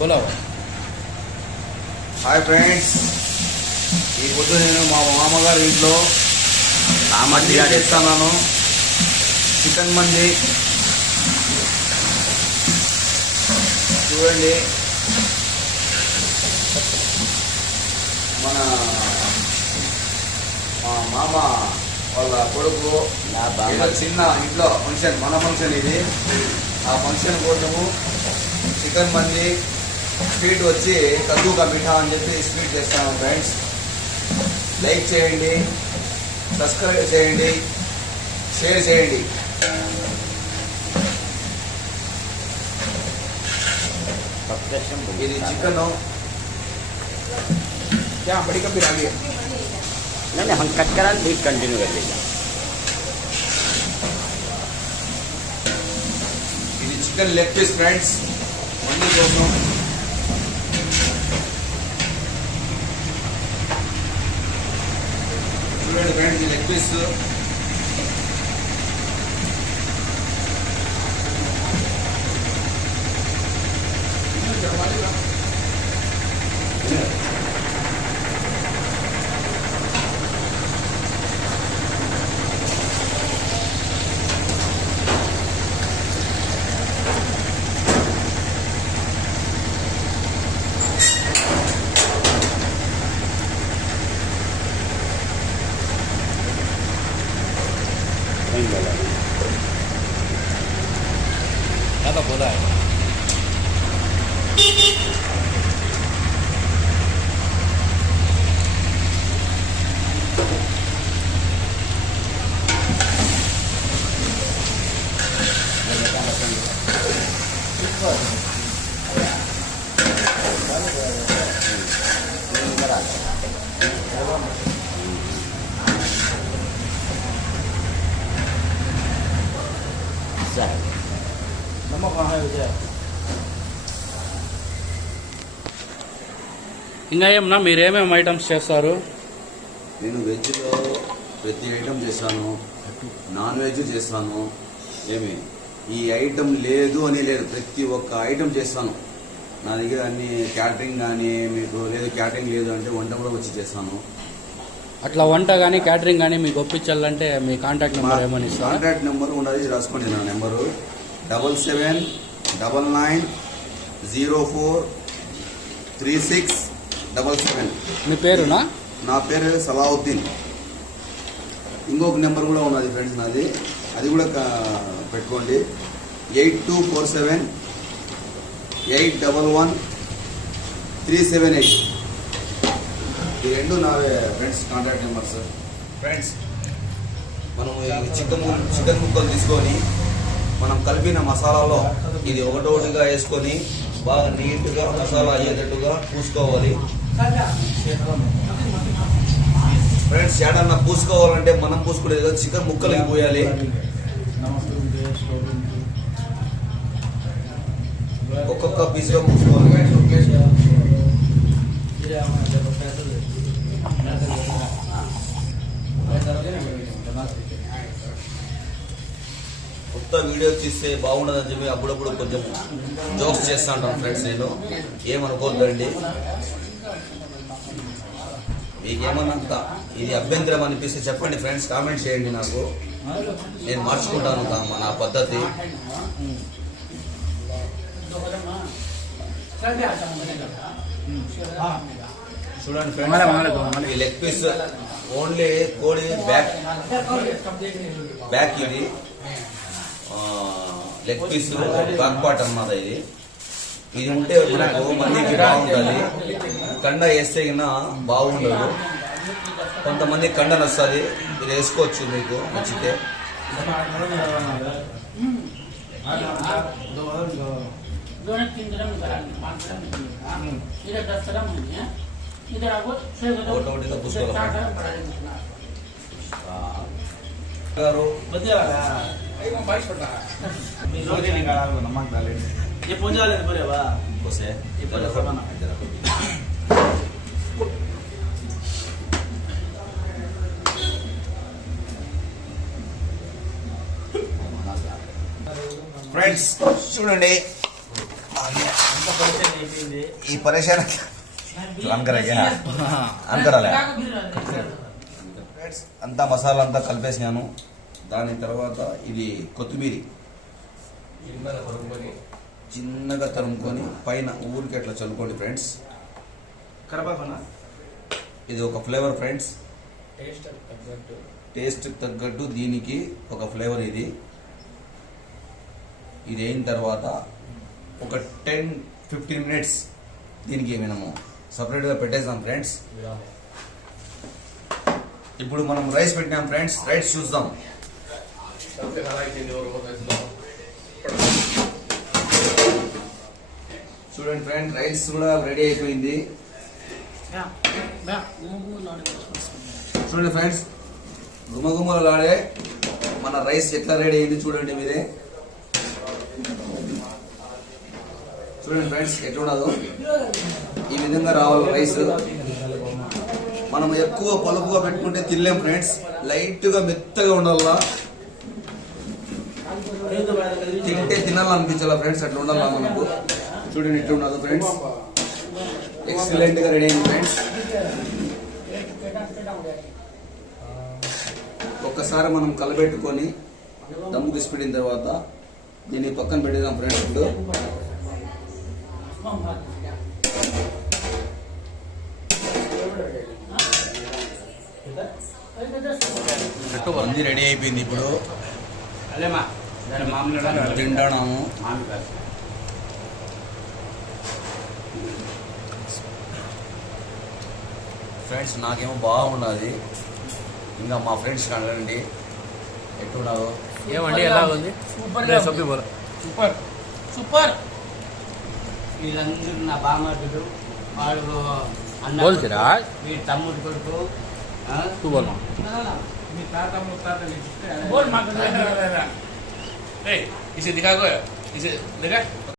बोला hi friends, ఈ పొద్దు నేను మా మామగారి ఇంట్లో మంచిగా చేస్తున్నాను. చికెన్ మంది చూడండి. మన మా మామ వాళ్ళ కొడుకు చిన్న ఇంట్లో ఫంక్షన్, మన ఫంక్షన్ ఇది. ఆ ఫంక్షన్ కోసము చికెన్ మంది స్వీట్ వచ్చి కద్దు కా మిఠా అని చెప్పి స్వీట్ చేస్తాను. ఫ్రెండ్స్, లైక్ చేయండి, సబ్స్క్రైబ్ చేయండి, షేర్ చేయండి. ఇది చికెన్ क्या बड़ी कभी आ गई नहीं हम कट करा बीच कंटिन्यू कर लीजिए. ఇది చికెన్ లెగ్ పీస్ ఫ్రెండ్స్, అన్ని కోసం. చూడండి ఫ్రెండ్స్, ఈ లెగ్ పీస్ ज़्यादा बोला है. नमक कहाँ है विजय? ఇంకా ఏమన్నా మీరు ఏమేమి ఐటమ్స్ చేస్తారు? నేను వెజ్లో ప్రతి ఐటమ్ చేస్తాను, నాన్ వెజ్ చేస్తాను. ఏమి ఈ ఐటమ్ లేదు అని లేదు, ప్రతి ఒక్క ఐటమ్ చేస్తాను. నా దగ్గర అన్ని క్యాటరింగ్ కానీ, మీకు లేదు క్యాటరింగ్ లేదు అంటే వంట కూడా వచ్చి చేస్తాను. అట్లా వంట కానీ క్యాటరింగ్ కానీ మీకు ఒప్పించాలంటే మీ కాంటాక్ట్ నెంబర్ ఏమని ఇస్తారు? కాంటాక్ట్ నెంబర్ ఉన్నది, రాసుకోండి. నా నెంబరు 7799043677. మీ పేరునా? నా పేరు సలావుద్దీన్. ఇంకొక నెంబర్ కూడా ఉన్నది ఫ్రెండ్స్ నాది, అది కూడా పెట్టుకోండి. 8247811378. ఈ రెండు నావే ఫ్రెండ్స్ కాంటాక్ట్ నెంబర్స్. ఫ్రెండ్స్, మనం చికెన్ ముక్కలు తీసుకొని మనం కలిపిన మసాలాలో ఇది ఒకటోటిగా వేసుకొని బాగా నీట్గా మసాలా అయ్యేటట్టుగా పూసుకోవాలి. ఫ్రెండ్స్, ఏడన్నా పూసుకోవాలంటే మనం పూసుకునేది కదా, చికెన్ ముక్కలకి పోయాలి. ఒక్కొక్క పీస్గా పూసుకోవాలి. కొత్త వీడియో తీస్తే బాగుండదని చెప్పి అప్పుడప్పుడు కొంచెం జోక్స్ చేస్తూ ఉంటాను ఫ్రెండ్స్. నేను ఏమనుకోద్దండి, మీకేమన్నంత ఇది అభ్యంతరం అనిపిస్తే చెప్పండి ఫ్రెండ్స్, కామెంట్ చేయండి. నాకు నేను మార్చుకుంటాను నా పద్ధతి. చూడండి ఫ్రెండ్స్, ఈ లెగ్ పీస్ ఓన్లీ కోడి బ్యాక్ ఇది లెగ్ పీస్ బ్యాక్ పార్ట్ అన్నమాట. ఇది ఉంటే మనకు మందికి బాగుంటుంది. కండ వేస్తే కన్నా బాగుండదు. కొంతమంది కండ నస్తుంది, ఇది వేసుకోవచ్చు మీకు నచ్చితే. ఒకటి ये पहुंचा ले बोले वाह बस है ये पहले फरमाना फ्रेंड्स చూడండి, పరిచయం అయిపోయింది. ఈ పరేషాన్ అనుకరాలే అంతా మసాలా అంతా కలిపేసినాను. దాని తర్వాత ఇది కొత్తిమీరి చిన్నగా తరుముకొని పైన ఊరికి అట్లా చల్లుకోండి ఫ్రెండ్స్. కరపాకనా ఇది ఒక ఫ్లేవర్ ఫ్రెండ్స్, టేస్ట్ తగ్గట్టు దీనికి ఒక ఫ్లేవర్. ఇది అయిన తర్వాత ఒక 10-15 మినిట్స్ దీనికి మనము సపరేట్గా పెట్టేద్దాం ఫ్రెండ్స్. ఇప్పుడు మనం రైస్ పెట్టినాం ఫ్రెండ్స్, రైస్ చూద్దాం. చూడండి ఫ్రెండ్, రైస్ కూడా రెడీ అయిపోయింది. చూడండి ఫ్రెండ్స్, గుమగుమలాడే మన రైస్ ఎట్లా రెడీ అయింది చూడండి మీరే. చూడండి ఫ్రెండ్స్ ఎట్లా ఉండదు, ఈ విధంగా రావాలి రైస్. మనం ఎక్కువ పలుపుగా పెట్టుకుంటే తినలేం ఫ్రెండ్స్, లైట్ గా మెత్తగా ఉండాలా, తింటే తినాలనిపించాలా ఫ్రెండ్స్, అట్లా ఉండాలా మనకు. చూడండి ఎట్లా ఉండదు ఫ్రెండ్స్, ఎక్సలెంట్ గా రెడీ అయింది ఫ్రెండ్స్. ఒక్కసారి మనం కలబెట్టుకొని దమ్ము తీసి పెట్టిన తర్వాత దీన్ని పక్కన పెట్టేద్దాం ఫ్రెండ్స్. ఇప్పుడు అన్ని రెడీ అయిపోయింది. ఇప్పుడు తింటాము. ఫ్రెండ్స్ నాకేమో బాగున్నది, ఇంకా మా ఫ్రెండ్స్ అడగండి ఎట్టున్నావు. ఏమండి ఎలా ఉంది? Super super. వీళ్ళందరూ నా బామార్దుడు, వాడు అన్న బోల్సిరా వీడి తమ్ముడు కొడుకు. तू बोल ना. बोल माँ इसे दिखा को इसे देखा